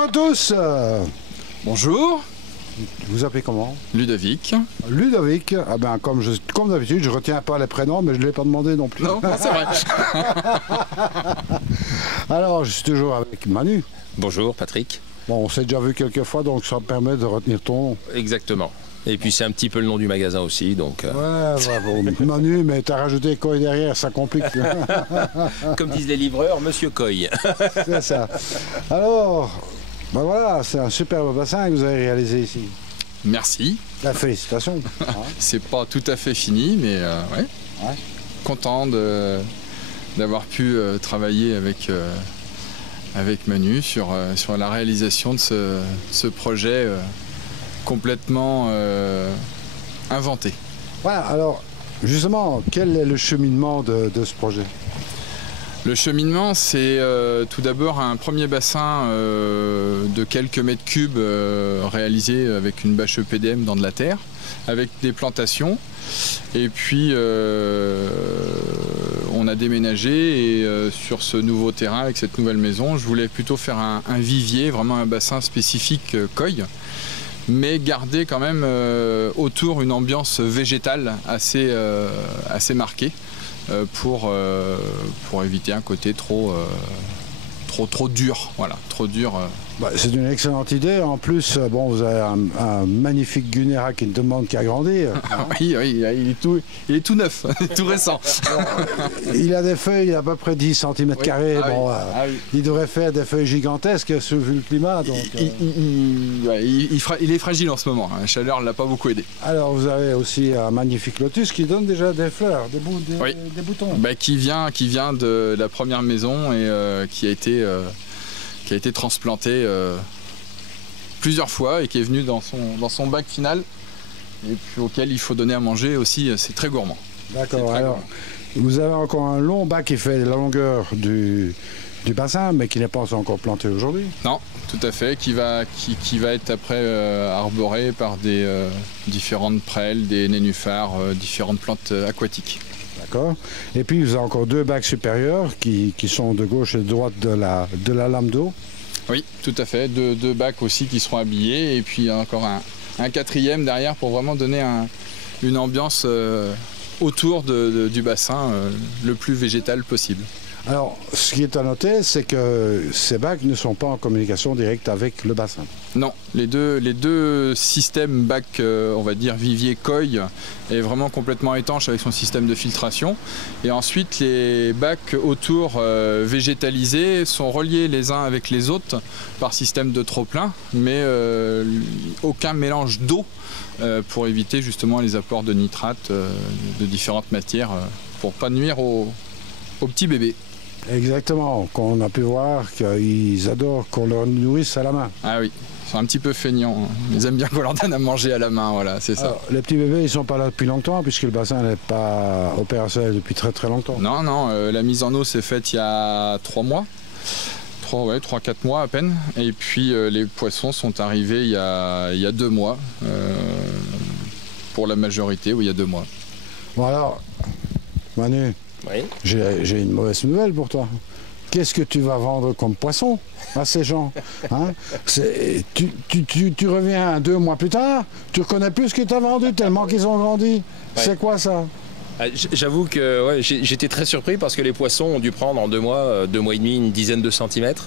à tous. Bonjour. Vous appelez comment? Ludovic. Ludovic. Ah ben, comme d'habitude, je retiens pas les prénoms, mais je ne l'ai pas demandé non plus. Non, c'est vrai. Alors, je suis toujours avec Manu. Bonjour Patrick. Bon, on s'est déjà vu quelques fois, donc ça me permet de retenir ton nom. Exactement. Et puis c'est un petit peu le nom du magasin aussi, donc... Ouais, bravo. Manu, mais t'as rajouté Coy derrière, ça complique. Comme disent les livreurs, Monsieur Coy. C'est ça. Alors, ben voilà, c'est un superbe bassin que vous avez réalisé ici. Merci. La félicitations. C'est pas tout à fait fini, mais ouais. Content d'avoir pu travailler avec Manu sur la réalisation de ce projet complètement inventé. Voilà, alors justement, quel est le cheminement de ce projet? Le cheminement, c'est tout d'abord un premier bassin de quelques mètres cubes réalisé avec une bâche EPDM dans de la terre, avec des plantations. Et puis on a déménagé et sur ce nouveau terrain, avec cette nouvelle maison, je voulais plutôt faire un vivier, vraiment un bassin spécifique Coy, mais garder quand même autour une ambiance végétale assez marquée pour éviter un côté trop dur, voilà, trop dur. C'est une excellente idée. En plus, bon, vous avez un magnifique Gunera qui ne demande qu'à grandir. Oui, il est tout neuf, tout récent. Il a des feuilles à peu près 10 cm². Oui. Il devrait faire des feuilles gigantesques vu le climat. Donc, il est fragile en ce moment. La chaleur ne l'a pas beaucoup aidé. Alors, vous avez aussi un magnifique lotus qui donne déjà des fleurs, des boutons. Qui vient de la première maison et qui a été transplanté plusieurs fois et qui est venu dans son bac final et puis auquel il faut donner à manger aussi, c'est très gourmand. D'accord, alors vous avez encore un long bac qui fait la longueur du bassin mais qui n'est pas encore planté aujourd'hui? Non, tout à fait, qui va être après arboré par des différentes prêles, des nénuphars, différentes plantes aquatiques. D'accord. Et puis vous avez encore deux bacs supérieurs qui sont de gauche et de droite de la lame d'eau. Oui, tout à fait. Deux bacs aussi qui seront habillés et puis encore un quatrième derrière pour vraiment donner une ambiance autour du bassin le plus végétal possible. Alors, ce qui est à noter, c'est que ces bacs ne sont pas en communication directe avec le bassin. Non, les deux systèmes bacs, on va dire vivier Coy, est vraiment complètement étanche avec son système de filtration. Et ensuite, les bacs autour végétalisés sont reliés les uns avec les autres par système de trop-plein, mais aucun mélange d'eau pour éviter justement les apports de nitrates de différentes matières pour pas nuire aux petits bébés. Exactement, qu'on a pu voir qu'ils adorent qu'on leur nourrisse à la main. Ah oui, ils sont un petit peu feignants, ils aiment bien qu'on leur donne à manger à la main, voilà, c'est ça. Alors, les petits bébés, ils ne sont pas là depuis longtemps puisque le bassin n'est pas opérationnel depuis très très longtemps. Non, la mise en eau s'est faite il y a 3 mois, 3-4 mois à peine, et puis les poissons sont arrivés il y a 2 mois, pour la majorité, oui, il y a 2 mois. Bon alors, Manu. Oui. J'ai une mauvaise nouvelle pour toi. Qu'est-ce que tu vas vendre comme poisson à ces gens, hein? Tu reviens 2 mois plus tard, tu reconnais plus ce que tu as vendu tellement qu'ils ont grandi. Ouais. C'est quoi ça? J'avoue que j'étais très surpris parce que les poissons ont dû prendre en 2 mois, 2 mois et demi, une dizaine de centimètres.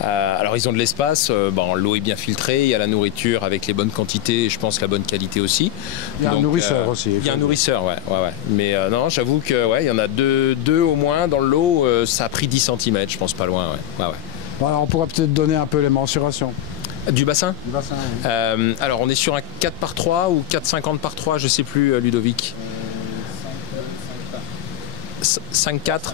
Alors ils ont de l'espace, l'eau est bien filtrée, il y a la nourriture avec les bonnes quantités et je pense la bonne qualité aussi. Il y a un nourrisseur aussi. Il y a un nourrisseur, ouais. Mais non, j'avoue que il y en a deux au moins dans le lot, ça a pris 10 cm, je pense pas loin. Bon, alors on pourrait peut-être donner un peu les mensurations. Du bassin? Du bassin, oui. Alors on est sur un 4 par 3 ou 4,50 par 3, je sais plus, Ludovic. 5,4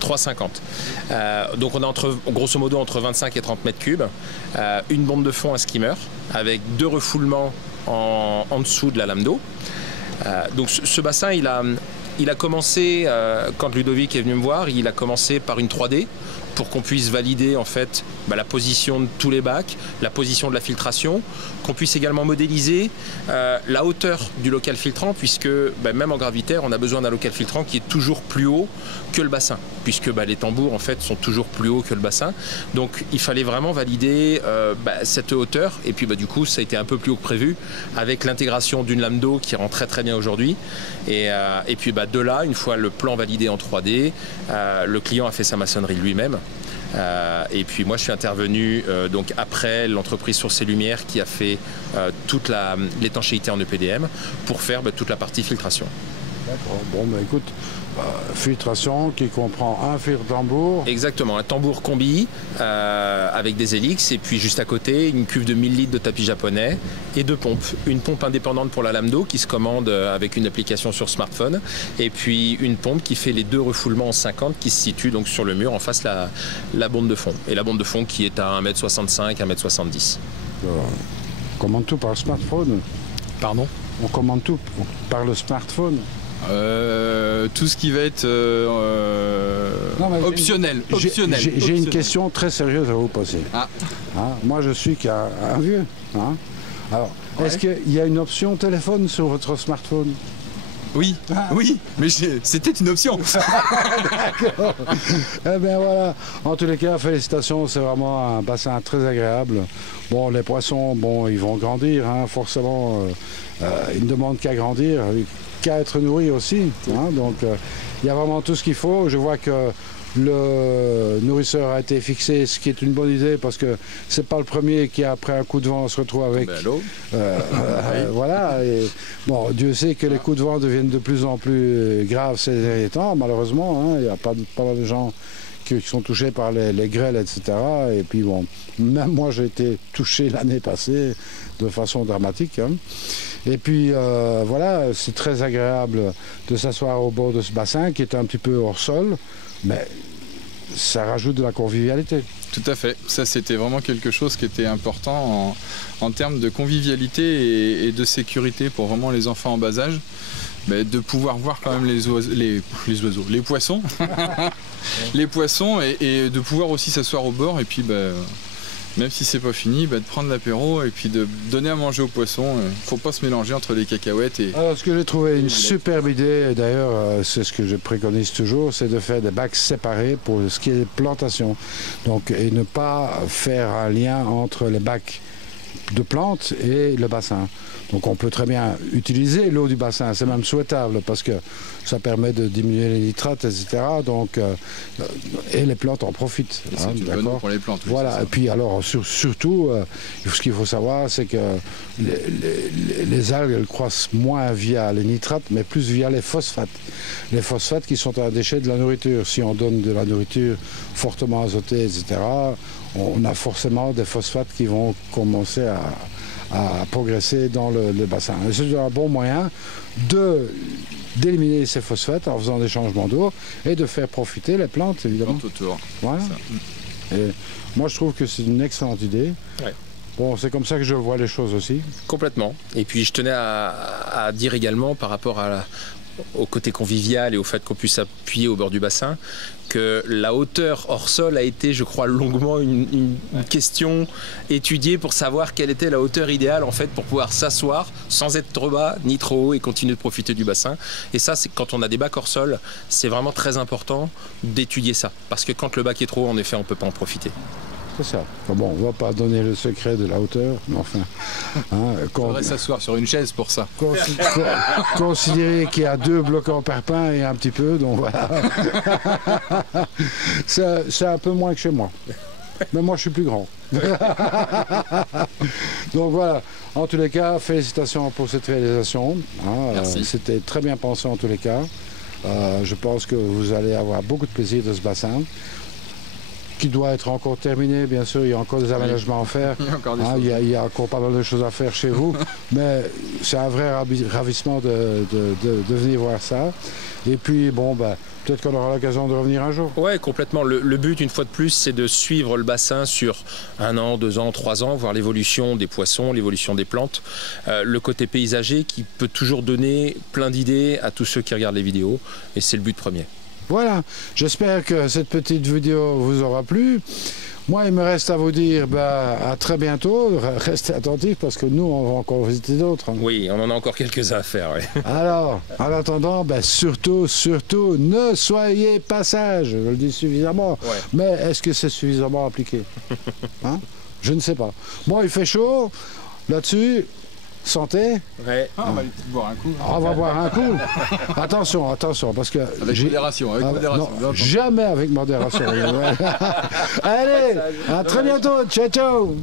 3,50. Donc on est grosso modo entre 25 et 30 mètres cubes, une bombe de fond à skimmer avec 2 refoulements en dessous de la lame d'eau. Donc ce bassin, il a commencé, quand Ludovic est venu me voir, il a commencé par une 3D pour qu'on puisse valider en fait la position de tous les bacs, la position de la filtration, qu'on puisse également modéliser la hauteur du local filtrant, puisque même en gravitaire, on a besoin d'un local filtrant qui est toujours plus haut que le bassin, puisque les tambours en fait sont toujours plus hauts que le bassin. Donc il fallait vraiment valider cette hauteur, et puis du coup ça a été un peu plus haut que prévu avec l'intégration d'une lame d'eau qui rend très très bien aujourd'hui. Et puis de là, une fois le plan validé en 3D, le client a fait sa maçonnerie lui-même. Et puis moi je suis intervenu donc après l'entreprise Sources et Lumière qui a fait toute l'étanchéité en EPDM pour faire toute la partie filtration. D'accord, bon écoute, filtration qui comprend un filtre tambour. Exactement, un tambour combi avec des hélix, et puis juste à côté une cuve de 1000 litres de tapis japonais et 2 pompes. Une pompe indépendante pour la lame d'eau qui se commande avec une application sur smartphone, et puis une pompe qui fait les 2 refoulements en 50 qui se situe donc sur le mur en face la bonde de fond. Et la bonde de fond qui est à 1,65 m, 1,70 m. On commande tout par le smartphone. Pardon? On commande tout par le smartphone. Tout ce qui va être optionnel. J'ai une question très sérieuse à vous poser. Moi, je suis qu'un vieux. Alors, est-ce qu'il y a une option téléphone sur votre smartphone? Oui, oui, mais c'était une option. D'accord. Eh bien voilà, en tous les cas, félicitations, c'est vraiment un bassin très agréable. Bon, les poissons, ils vont grandir, forcément, ils ne demandent qu'à grandir, qu'à être nourris aussi. Donc, il y a vraiment tout ce qu'il faut. Je vois que le nourrisseur a été fixé, ce qui est une bonne idée parce que c'est pas le premier qui après un coup de vent se retrouve avec voilà. Et, bon, Dieu sait que les coups de vent deviennent de plus en plus graves ces derniers temps, malheureusement. Il y a pas mal de gens qui sont touchés par les grêles, etc. Et puis bon, même moi j'ai été touché l'année passée de façon dramatique. Et puis voilà, c'est très agréable de s'asseoir au bord de ce bassin qui est un petit peu hors sol. Mais ça rajoute de la convivialité. Tout à fait. Ça, c'était vraiment quelque chose qui était important en termes de convivialité et de sécurité pour vraiment les enfants en bas âge. De pouvoir voir quand même les poissons, les poissons et de pouvoir aussi s'asseoir au bord et puis même si c'est pas fini, de prendre l'apéro et puis de donner à manger aux poissons. Faut pas se mélanger entre les cacahuètes et... Alors, ce que j'ai trouvé une superbe idée, et d'ailleurs c'est ce que je préconise toujours, c'est de faire des bacs séparés pour ce qui est des plantations. Donc, et ne pas faire un lien entre les bacs de plantes et le bassin. Donc on peut très bien utiliser l'eau du bassin, c'est même souhaitable parce que ça permet de diminuer les nitrates, etc. Donc, et les plantes en profitent. C'est une bonne eau pour les plantes. Voilà, et puis alors surtout, ce qu'il faut savoir, c'est que les algues, elles croissent moins via les nitrates, mais plus via les phosphates. Les phosphates qui sont un déchet de la nourriture. Si on donne de la nourriture fortement azotée, etc., on a forcément des phosphates qui vont commencer à progresser dans le bassin. C'est un bon moyen d'éliminer ces phosphates en faisant des changements d'eau et de faire profiter les plantes, évidemment. Plantes autour. Voilà. Et moi, je trouve que c'est une excellente idée. Ouais. Bon, c'est comme ça que je vois les choses aussi. Complètement. Et puis, je tenais à dire également par rapport au côté convivial et au fait qu'on puisse s'appuyer au bord du bassin, que la hauteur hors sol a été, je crois, longuement une question étudiée pour savoir quelle était la hauteur idéale en fait pour pouvoir s'asseoir sans être trop bas ni trop haut et continuer de profiter du bassin. Et ça, c'est quand on a des bacs hors sol, c'est vraiment très important d'étudier ça, parce que quand le bac est trop haut, en effet, on ne peut pas en profiter. C'est ça. Bon, on ne va pas donner le secret de la hauteur, mais enfin... Il faudrait s'asseoir sur une chaise pour ça. Considérer qu'il y a 2 blocs perpin et un petit peu, donc voilà. C'est un peu moins que chez moi. Mais moi, je suis plus grand. Donc voilà. En tous les cas, félicitations pour cette réalisation. C'était très bien pensé en tous les cas. Je pense que vous allez avoir beaucoup de plaisir de ce bassin, qui doit être encore terminé, bien sûr, il y a encore des aménagements à faire. Il y a encore pas mal de choses à faire chez vous, mais c'est un vrai ravissement de venir voir ça. Et puis, bon, peut-être qu'on aura l'occasion de revenir un jour. Oui, complètement. Le but, une fois de plus, c'est de suivre le bassin sur 1 an, 2 ans, 3 ans, voir l'évolution des poissons, l'évolution des plantes, le côté paysager qui peut toujours donner plein d'idées à tous ceux qui regardent les vidéos, et c'est le but premier. Voilà, j'espère que cette petite vidéo vous aura plu. Moi, il me reste à vous dire à très bientôt. Restez attentifs parce que nous, on va encore visiter d'autres. Oui, on en a encore quelques-uns à faire. Oui. Alors, en attendant, surtout, ne soyez pas sages. Je le dis suffisamment. Ouais. Mais est-ce que c'est suffisamment appliqué, hein? Je ne sais pas. Bon, il fait chaud. Là-dessus, santé. Ouais. On va aller boire un coup. On va boire un coup. Attention, parce que... Avec modération, modération. Non, jamais avec modération. Allez, à très bientôt. Ciao, ciao.